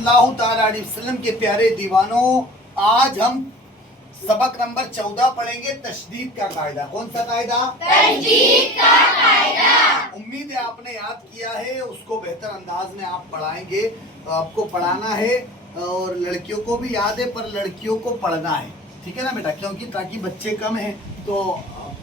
सल्लल्लाहु ताला अलैहि वसल्लम के प्यारे दीवानों, आज हम सबक नंबर 14 पढ़ेंगे, तशदीद का कायदा। कौन सा कायदा? तशदीद का कायदा। उम्मीद है आपने याद किया है, उसको बेहतर अंदाज में आप पढ़ाएंगे। आपको पढ़ाना है और लड़कियों को भी याद है, पर लड़कियों को पढ़ना है, ठीक है ना बेटा, क्योंकि ताकि बच्चे कम हैं तो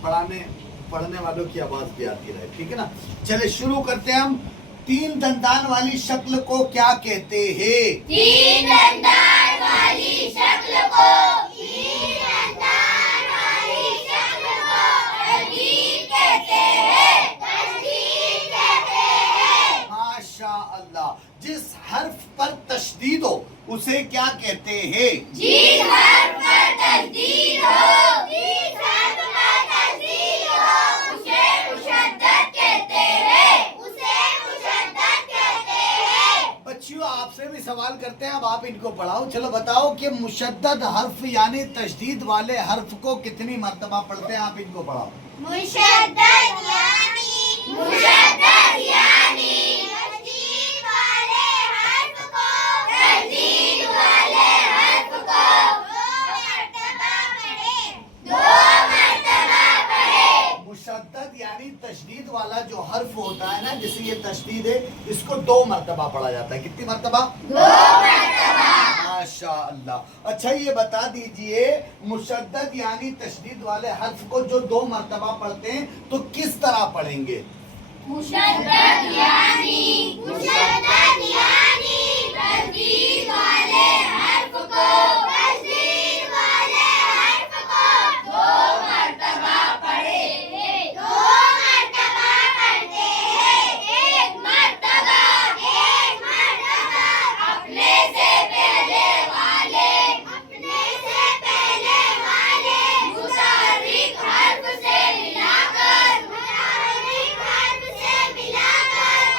पढ़ने वालों की आवाज भी आती रहे, ठीक है ना। चले शुरू करते हैं हम। तीन दंतान वाली शक्ल को क्या कहते हैं? तीन दंतान वाली शक्ल को, तीन दंतान वाली शक्ल को तशदीद कहते हैं, तशदीद कहते हैं। माशा अल्लाह। जिस हर्फ पर तशदीद हो उसे क्या कहते हैं? जिस हर्फ पर तशदीद हो, जिस हर्फ पर तशदीद हो उसे मुशद्दद कहते हैं, उसे मुशद्दद कहते हैं। बच्चियों आपसे भी सवाल करते हैं, अब आप इनको पढ़ाओ। चलो बताओ कि मुशद्दद हर्फ यानी तशदीद वाले हर्फ को कितनी मर्तबा पढ़ते हैं? आप इनको पढ़ाओ। मुशद्दद यानी तशदीद वाले हर्फ को, तशदीद वाले हर्फ को दो मर्तबा पढ़े। मुशद्दद यानी तशदीद वाला जो हर्फ होता है ना, जिसे ये तशदीद है, इसको 2 मर्तबा पढ़ा जाता है। कितनी मर्तबा? 2 मर्तबा। माशा अल्लाह। अच्छा ये बता दीजिए, मुशद्दद यानी तशदीद वाले हर्फ को जो 2 मर्तबा पढ़ते हैं तो किस तरह पढ़ेंगे? मुशद्दद यानी तशदीद वाले हर्फ को, तशदीद वाले हर्फ को 2 मर्तबा पढ़े, 2 मर्तबा पढ़ते हैं। एक मर्तबा अपने से पहले वाले मुतहर्रिक हर्फ से मिलाकर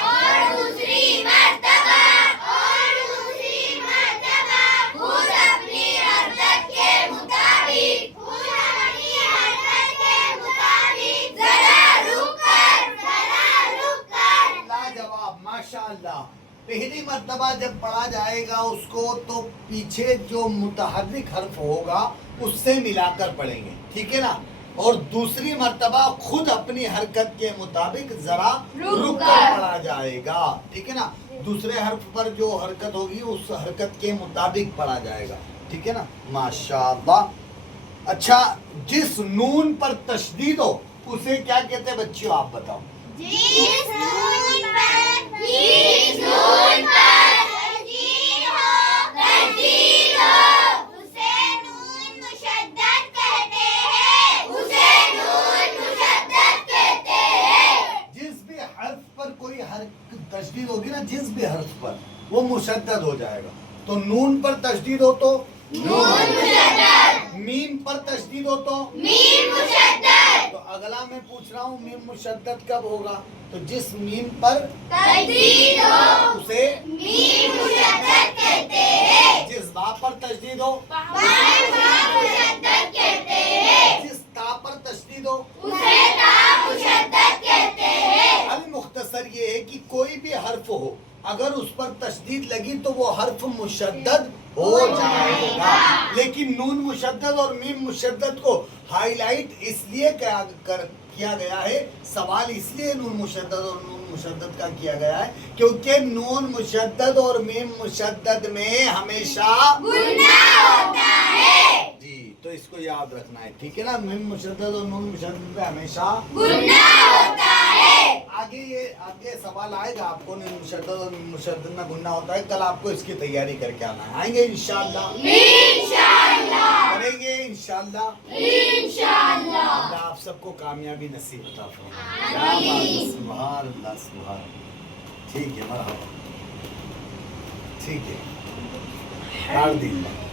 और दूसरी मर्तबा खुद अपनी हरकत के मुताबिक जरा रुक कर लाजवाब, माशा अल्लाह। पहली मर्तबा जब पढ़ा जाएगा उसको तो पीछे जो मुतहर्रिक हर्फ होगा उससे मिलाकर पढ़ेंगे, ठीक है ना। और दूसरी मर्तबा खुद अपनी हरकत के मुताबिक जरा रुक कर पढ़ा जाएगा, ठीक है ना। दूसरे हर्फ पर जो हरकत होगी उस हरकत के मुताबिक पढ़ा जाएगा, ठीक है ना। माशाअल्लाह। अच्छा, जिस नून पर तशदीद हो उसे क्या कहते हैं बच्चियों, आप बताओ। जिस नून पर तशदीद हो उसे नून मुशद्दद कहते हैं, उसे नून मुशद्दद कहते हैं। जिस भी हर्फ पर कोई तशदीद होगी ना, जिस भी हर्फ पर, वो मुशद्दद हो जाएगा। तो नून पर तशदीद हो तो नून मुशद्दद, मीम पर तशदीद हो तो मीम मुशद्दद। तो अगला मैं पूछ रहा हूँ, मीम मुशद्दद कब होगा? तो जिस मीम पर तशदीद हो उसे मीम मुशद्दद कहते हैं, जिस बा पर तशदीद हो बा मुशद्दद कहते हैं, जिस ता पर तशदीद हो उसे ता मुशद्दद कहते हैं। अल मुख्तसर ये है कि कोई भी हर्फ हो, अगर उस पर तशदीद लगी तो वो हर्फ मुशद्दद हो जाएगा। लेकिन नून मुशद्दद और मीम मुशद्दद को हाईलाइट इसलिए किया गया है, सवाल इसलिए नून मुशद्दद और नून मुशद्दद का किया गया है क्योंकि नून मुशद्दद और मीम मुशद्दद में हमेशा गुन्ना होता है। जी, तो इसको याद रखना है, ठीक है ना। मीम मुशद्दद और नून मुशद्दद में हमेशा गुन्ना होता है। आगे सवाल आएगा आपको, नून मुशद्दद और मीम मुशद्दद में गुन्ना होता है। कल आपको इसकी तैयारी करके आना है। आएंगे इंशाअल्लाह, करेंगे इंशाअल्लाह। अल्लाह आप सबको कामयाबी नसीब अता फरमाए। सुभान अल्लाह, सुभान। ठीक है, मरहबा, ठीक है, काट दीजिए।